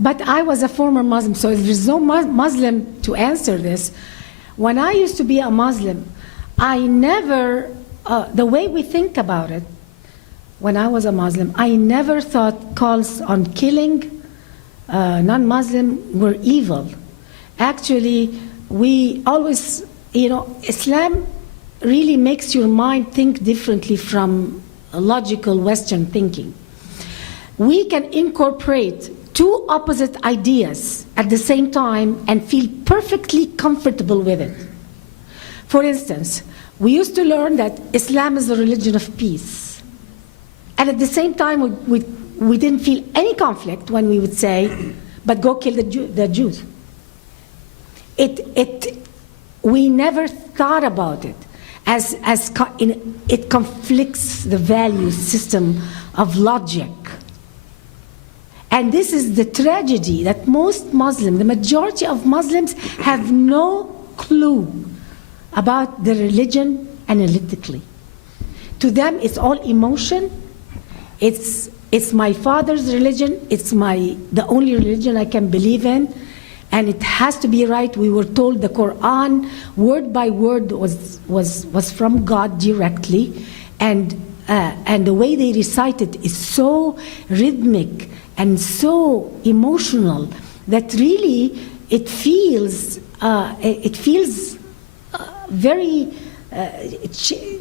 But I was a former Muslim, so if there's no Muslim to answer this. When I used to be a Muslim, I never, the way we think about it, when I was a Muslim, I never thought calls on killing non-Muslim were evil. Actually, we always, Islam really makes your mind think differently from logical Western thinking. We can incorporate two opposite ideas at the same time and feel perfectly comfortable with it. For instance, we used to learn that Islam is a religion of peace. And at the same time, we didn't feel any conflict when we would say, but go kill the Jews. We never thought about it as it conflicts the value system of logic. And this is the tragedy that most Muslims, the majority of Muslims, have no clue about the religion analytically. To them, it's all emotion. It's my father's religion. It's the only religion I can believe in, and it has to be right. We were told the Quran, word by word, was from God directly, and the way they recite it is so rhythmic and so emotional that really it feels very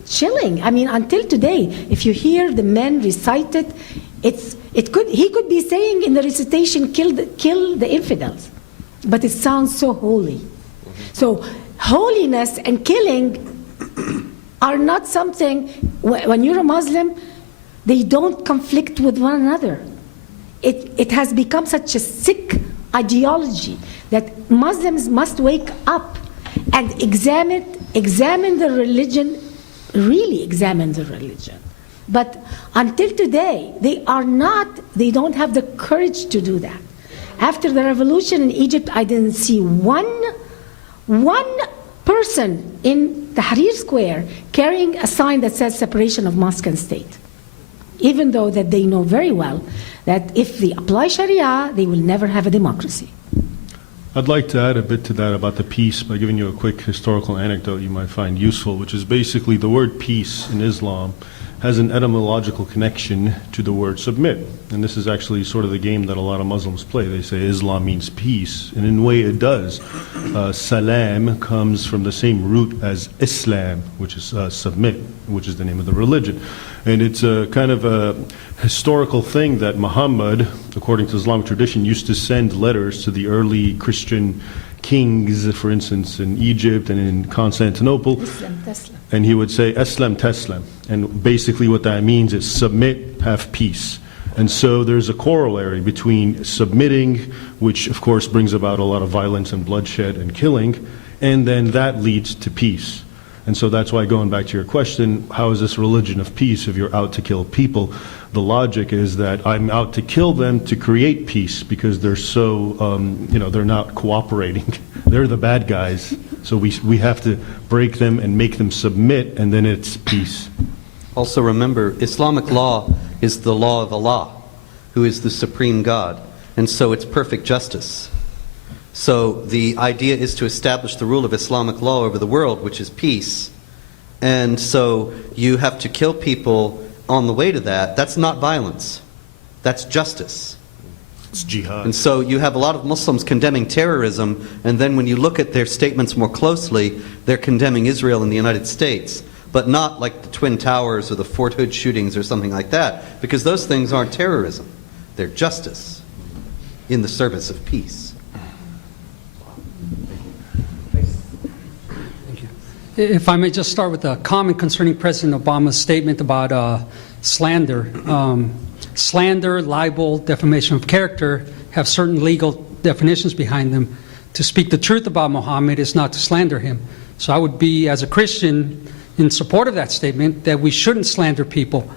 chilling. I mean, until today, if you hear the men recite it, he could be saying in the recitation, kill the infidels, but it sounds so holy. So holiness and killing are not something, when you're a Muslim, they don't conflict with one another. It has become such a sick ideology that Muslims must wake up and examine the religion, really examine the religion. But until today, they don't have the courage to do that. After the revolution in Egypt, I didn't see one person in Tahrir Square carrying a sign that says separation of mosque and state, even though that they know very well that if they apply Sharia, they will never have a democracy. I'd like to add a bit to that about the peace by giving you a quick historical anecdote you might find useful, which is basically the word peace in Islam has an etymological connection to the word submit. And this is actually sort of the game that a lot of Muslims play. They say Islam means peace, and in a way it does. Salam comes from the same root as Islam, which is submit, which is the name of the religion. And it's a kind of a historical thing that Muhammad, according to Islamic tradition, used to send letters to the early Christian kings, for instance, in Egypt and in Constantinople. Islam, Teslam. And he would say, Aslam, Teslam. And basically what that means is submit, have peace. And so there's a corollary between submitting, which of course brings about a lot of violence and bloodshed and killing, and then that leads to peace. And so that's why, going back to your question, how is this religion of peace if you're out to kill people? The logic is that I'm out to kill them to create peace because they're so, they're not cooperating. They're the bad guys. So we have to break them and make them submit, and then it's peace. Also remember, Islamic law is the law of Allah, who is the supreme God. And so it's perfect justice. So the idea is to establish the rule of Islamic law over the world, which is peace. And so you have to kill people on the way to that. That's not violence. That's justice. It's jihad. And so you have a lot of Muslims condemning terrorism, and then when you look at their statements more closely, they're condemning Israel and the United States, but not like the Twin Towers or the Fort Hood shootings or something like that, because those things aren't terrorism. They're justice in the service of peace. If I may just start with a comment concerning President Obama's statement about slander. Slander, libel, defamation of character have certain legal definitions behind them. To speak the truth about Muhammad is not to slander him. So I would be, as a Christian, in support of that statement, that we shouldn't slander people.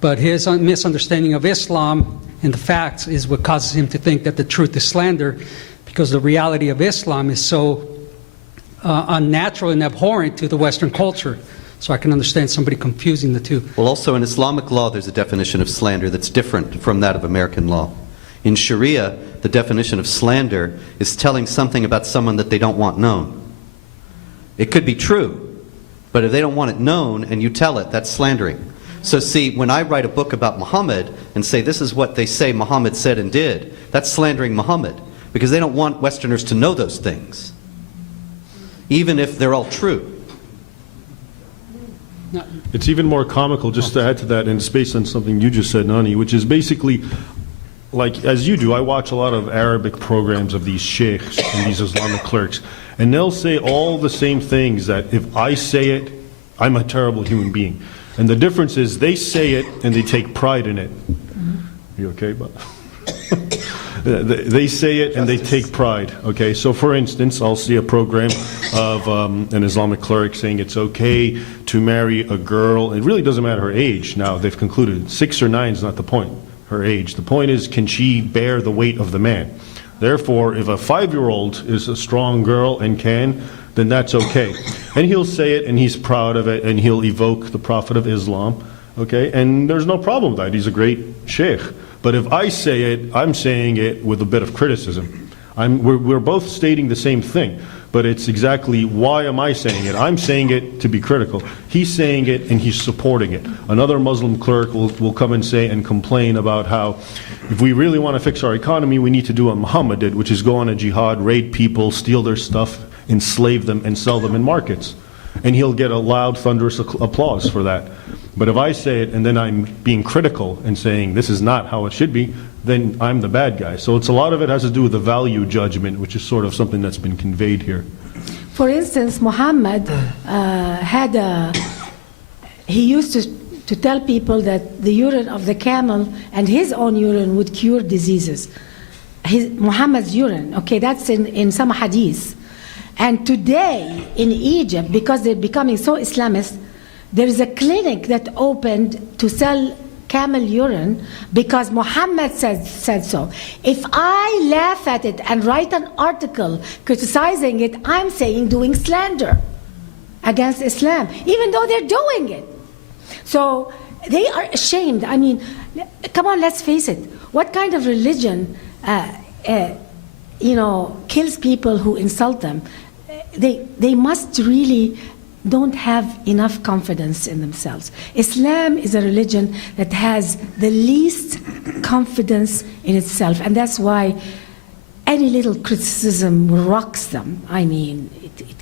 But his misunderstanding of Islam and the facts is what causes him to think that the truth is slander, because the reality of Islam is so unnatural and abhorrent to the Western culture. So I can understand somebody confusing the two. Well, also in Islamic law, there's a definition of slander that's different from that of American law. In Sharia, the definition of slander is telling something about someone that they don't want known. It could be true, but if they don't want it known and you tell it, that's slandering. So see, when I write a book about Muhammad and say this is what they say Muhammad said and did, that's slandering Muhammad, because they don't want Westerners to know those things, even if they're all true. It's even more comical, just to add to that, and it's based on something you just said, Nani, which is basically, like, as you do, I watch a lot of Arabic programs of these sheikhs and these Islamic clerics, and they'll say all the same things that if I say it, I'm a terrible human being. And the difference is they say it and they take pride in it. You okay, but they say it and they take pride. Okay, so for instance, I'll see a program of an Islamic cleric saying it's okay to marry a girl. It really doesn't matter her age. Now they've concluded 6 or 9 is not the point. Her age. The point is, can she bear the weight of the man? Therefore, if a 5-year-old is a strong girl and can, then that's okay. And he'll say it and he's proud of it and he'll evoke the Prophet of Islam, okay? And there's no problem with that. He's a great sheikh. But if I say it, I'm saying it with a bit of criticism. We're both stating the same thing, but it's exactly why am I saying it? I'm saying it to be critical. He's saying it and he's supporting it. Another Muslim cleric will come and say and complain about how if we really want to fix our economy, we need to do what Muhammad did, which is go on a jihad, raid people, steal their stuff, enslave them, and sell them in markets. And he'll get a loud, thunderous applause for that. But if I say it and then I'm being critical and saying this is not how it should be, then I'm the bad guy. So it's a lot of it has to do with the value judgment, which is sort of something that's been conveyed here. For instance, Muhammad he used to tell people that the urine of the camel and his own urine would cure diseases. Muhammad's urine, okay, that's in some hadith. And today in Egypt, because they're becoming so Islamist, there is a clinic that opened to sell camel urine because Muhammad said so. If I laugh at it and write an article criticizing it, I'm saying doing slander against Islam, even though they're doing it. So they are ashamed. I mean, come on, let's face it. What kind of religion kills people who insult them? They must really don't have enough confidence in themselves. Islam is a religion that has the least confidence in itself, and that's why any little criticism rocks them. I mean, it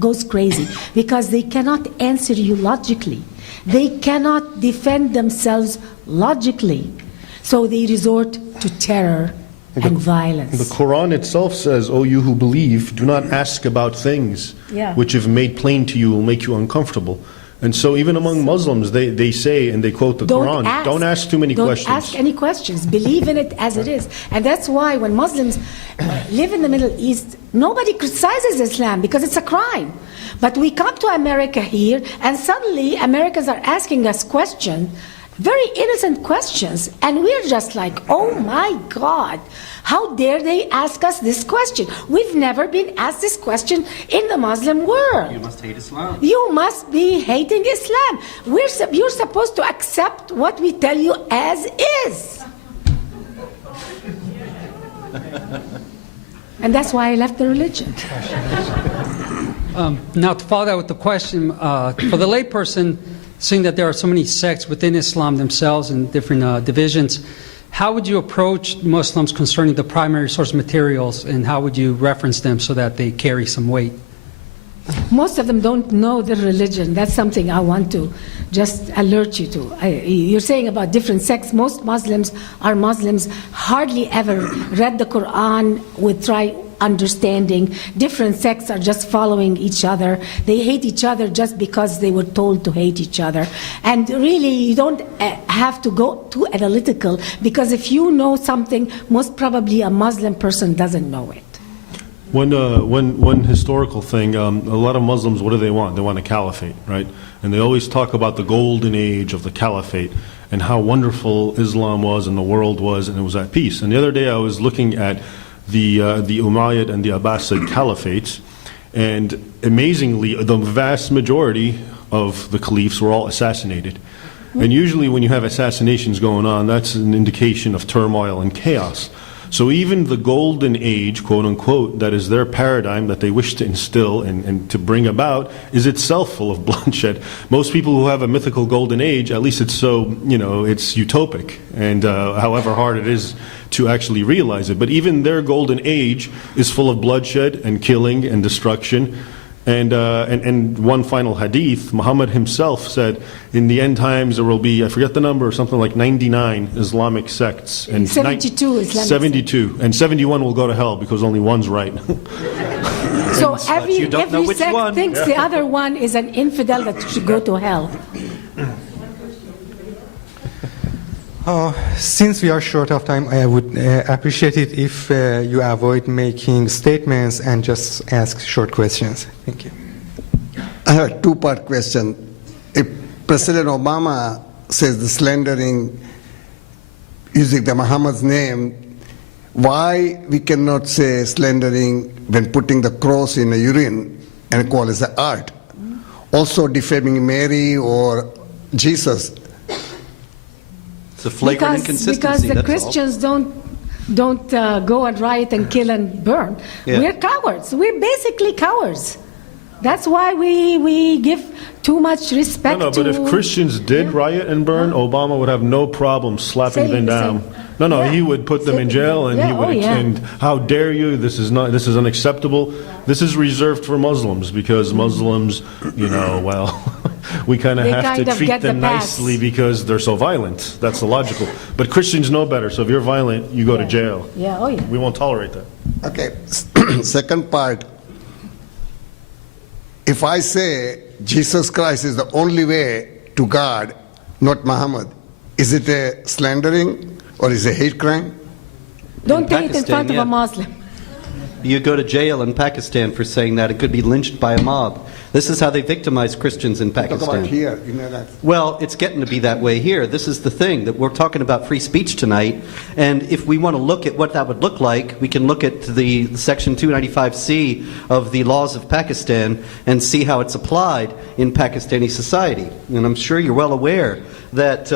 goes crazy, because they cannot answer you logically. They cannot defend themselves logically. So they resort to terror and violence. The Quran itself says, "O you who believe, do not ask about things which if made plain to you will make you uncomfortable." And so even among Muslims, they say, and they quote the Quran, don't ask too many questions. Don't ask any questions. Believe in it as it is. And that's why when Muslims live in the Middle East, nobody criticizes Islam because it's a crime. But we come to America here, and suddenly Americans are asking us questions, very innocent questions, and we're just like, oh my God, how dare they ask us this question? We've never been asked this question in the Muslim world. You must hate Islam. You must be hating Islam. You're supposed to accept what we tell you as is. And that's why I left the religion. Now, to follow that with the question, for the layperson, seeing that there are so many sects within Islam themselves and different divisions, how would you approach Muslims concerning the primary source materials, and how would you reference them so that they carry some weight? Most of them don't know the religion. That's something I want to just alert you to. You're saying about different sects. Most Muslims are Muslims, hardly ever read the Quran with understanding. Different sects are just following each other. They hate each other just because they were told to hate each other. And really, you don't have to go too analytical, because if you know something, most probably a Muslim person doesn't know it. One historical thing, a lot of Muslims, what do they want? They want a caliphate, right? And they always talk about the golden age of the caliphate and how wonderful Islam was and the world was, and it was at peace. And the other day I was looking at the Umayyad and the Abbasid caliphates, and amazingly, the vast majority of the caliphs were all assassinated. And usually when you have assassinations going on, that's an indication of turmoil and chaos. So even the golden age, quote unquote, that is their paradigm that they wish to instill and to bring about, is itself full of bloodshed. Most people who have a mythical golden age, at least it's so, it's utopic, and however hard it is to actually realize it. But even their golden age is full of bloodshed and killing and destruction. And one final hadith, Muhammad himself said, in the end times there will be, I forget the number, something like 99 Islamic sects. And 72 Islamic 72. And 71 will go to hell because only one's right. So you don't know every which sect one. thinks the other one is an infidel that should go to hell. Since we are short of time, I would appreciate it if you avoid making statements and just ask short questions. Thank you. I have a two-part question. If President Obama says the slandering using the Muhammad's name, why we cannot say slandering when putting the cross in a urine and call it art? Also defaming Mary or Jesus. It's a flagrant inconsistency. Because the that's Christians don't go and riot and kill and burn. Yeah. We're cowards. We're basically cowards. That's why we give too much respect No, but if Christians did riot and burn, Obama would have no problem slapping Saying them the down. same. No, Yeah. he would put them in jail, and he would. And how dare you? This is unacceptable. This is reserved for Muslims because Muslims, we kind of They have kind to of treat get the them pass. nicely because they're so violent. That's the logical. But Christians know better. So if you're violent, you go to jail. Yeah, oh yeah. We won't tolerate that. Okay, second part. If I say Jesus Christ is the only way to God, not Muhammad, is it a slandering or is it a hate crime? Don't In say it in Pakistan, front of yeah. a Muslim. You go to jail in Pakistan for saying that. It could be lynched by a mob. This is how they victimize Christians in Talk about Pakistan. here, that. Well, it's getting to be that way here. This is the thing, that we're talking about free speech tonight, and if we want to look at what that would look like, we can look at the Section 295C of the laws of Pakistan and see how it's applied in Pakistani society. And I'm sure you're well aware that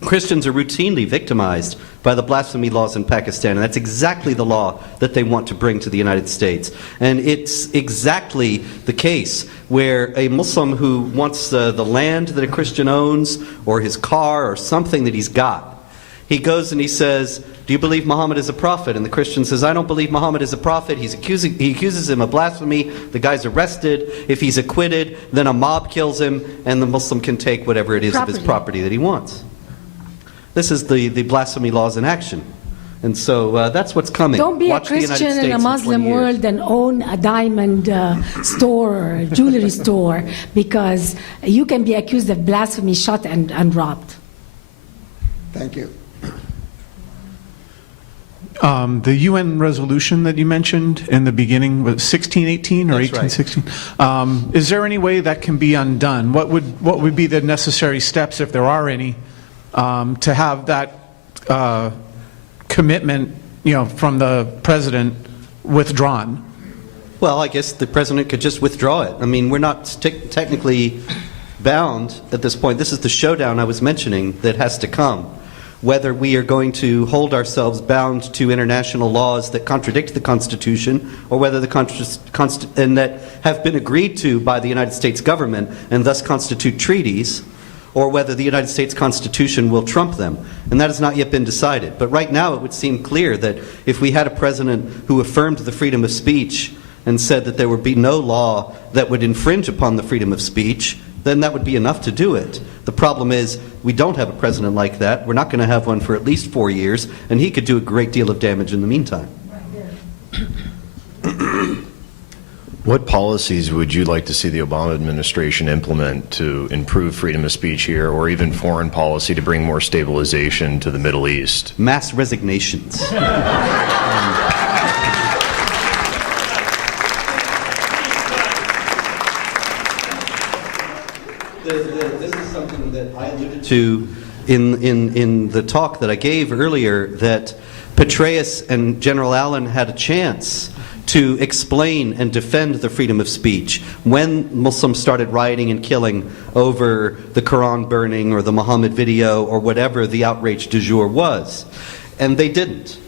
Christians are routinely victimized by the blasphemy laws in Pakistan, and that's exactly the law that they want to bring to the United States. And it's exactly the case where a Muslim who wants the land that a Christian owns, or his car, or something that he's got, he goes and he says, "Do you believe Muhammad is a prophet?" And the Christian says, "I don't believe Muhammad is a prophet." He accuses him of blasphemy. The guy's arrested. If he's acquitted, then a mob kills him, and the Muslim can take whatever it is of his property that he wants. This is the blasphemy laws in action. And so that's what's coming. Don't be Watch a Christian in a Muslim world and own a diamond store or a jewelry store, because you can be accused of blasphemy, shot and robbed. Thank you. The UN resolution that you mentioned in the beginning was 1618 or That's right. 1816. Is there any way that can be undone? What would be the necessary steps, if there are any, to have that commitment, from the president withdrawn? Well, I guess the president could just withdraw it. I mean, we're not technically bound at this point. This is the showdown I was mentioning that has to come. Whether we are going to hold ourselves bound to international laws that contradict the Constitution, or whether and that have been agreed to by the United States government and thus constitute treaties, or whether the United States Constitution will trump them. And that has not yet been decided. But right now it would seem clear that if we had a president who affirmed the freedom of speech and said that there would be no law that would infringe upon the freedom of speech, then that would be enough to do it. The problem is we don't have a president like that. We're not going to have one for at least 4 years, and he could do a great deal of damage in the meantime. What policies would you like to see the Obama administration implement to improve freedom of speech here, or even foreign policy to bring more stabilization to the Middle East? Mass resignations. This is something that I alluded to in the talk that I gave earlier, that Petraeus and General Allen had a chance to explain and defend the freedom of speech when Muslims started rioting and killing over the Quran burning or the Muhammad video or whatever the outrage du jour was. And they didn't.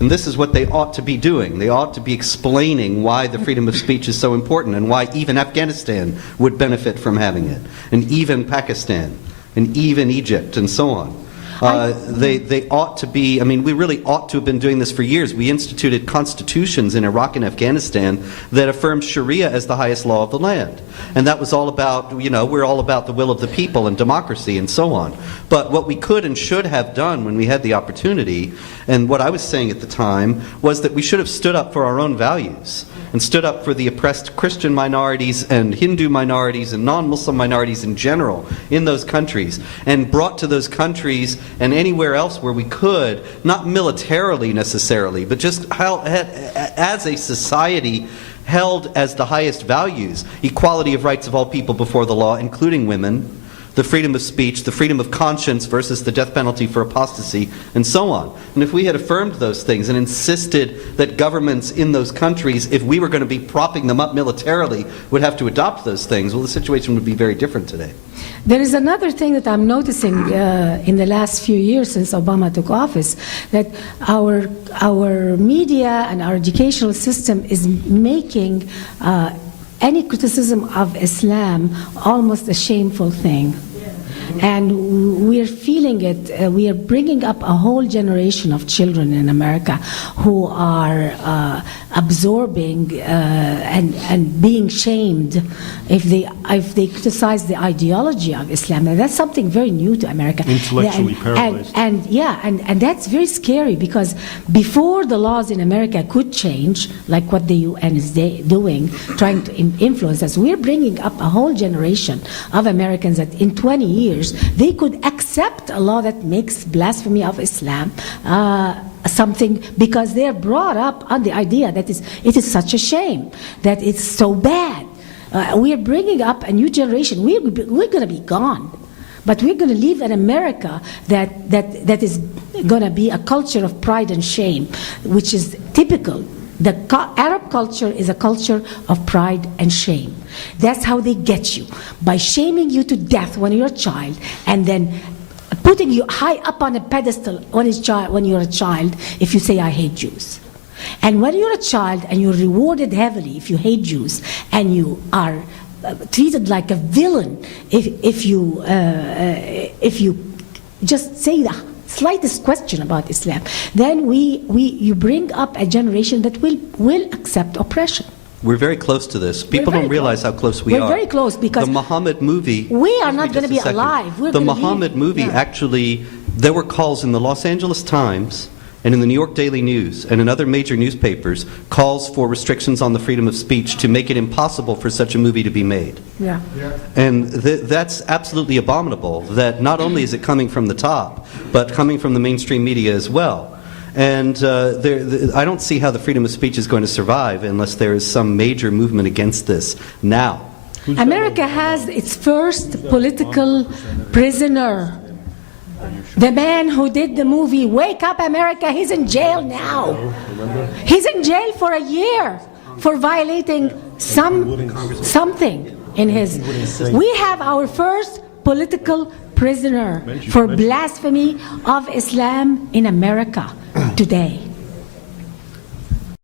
And this is what they ought to be doing. They ought to be explaining why the freedom of speech is so important and why even Afghanistan would benefit from having it, and even Pakistan, and even Egypt, and so on. They ought to be, I mean, we really ought to have been doing this for years. We instituted constitutions in Iraq and Afghanistan that affirmed Sharia as the highest law of the land. And that was all about, you know, we're all about the will of the people and democracy and so on. But what we could and should have done when we had the opportunity, and what I was saying at the time, was that we should have stood up for our own values and stood up for the oppressed Christian minorities and Hindu minorities and non-Muslim minorities in general in those countries, and brought to those countries and anywhere else where we could, not militarily necessarily, but just as a society held as the highest values, equality of rights of all people before the law, including women, the freedom of speech, the freedom of conscience versus the death penalty for apostasy, and so on. And if we had affirmed those things and insisted that governments in those countries, if we were going to be propping them up militarily, would have to adopt those things, well, the situation would be very different today. There is another thing that I'm noticing in the last few years since Obama took office, that our media and our educational system is making any criticism of Islam almost a shameful thing. And we're feeling it. We are bringing up a whole generation of children in America who are absorbing and being shamed if they criticize the ideology of Islam. And that's something very new to America. Intellectually paralyzed. And that's very scary, because before the laws in America could change, like what the UN is doing, trying to influence us, we're bringing up a whole generation of Americans that in 20 years they could accept a law that makes blasphemy of Islam something, because they're brought up on the idea that it is such a shame, that it's so bad. We are bringing up a new generation. We're going to be gone. But we're going to live in America that is going to be a culture of pride and shame, which is typical. The Arab culture is a culture of pride and shame. That's how they get you, by shaming you to death when you're a child, and then putting you high up on a pedestal when you're a child if you say, I hate Jews. And when you're a child and you're rewarded heavily if you hate Jews, and you are treated like a villain if you just say the slightest question about Islam, then you bring up a generation that will accept oppression. We're very close to this. People don't realize how close we are. We're very close, because the Muhammad movie. We are not going to be alive. The Muhammad movie, actually, there were calls in the Los Angeles Times and in the New York Daily News and in other major newspapers, calls for restrictions on the freedom of speech to make it impossible for such a movie to be made. Yeah. And that's absolutely abominable, that not only is it coming from the top, but coming from the mainstream media as well. And I don't see how the freedom of speech is going to survive unless there is some major movement against this now. America has its first political prisoner. The man who did the movie Wake Up America, he's in jail now. He's in jail for a year for violating something in his. We have our first political prisoner for blasphemy of Islam in America today.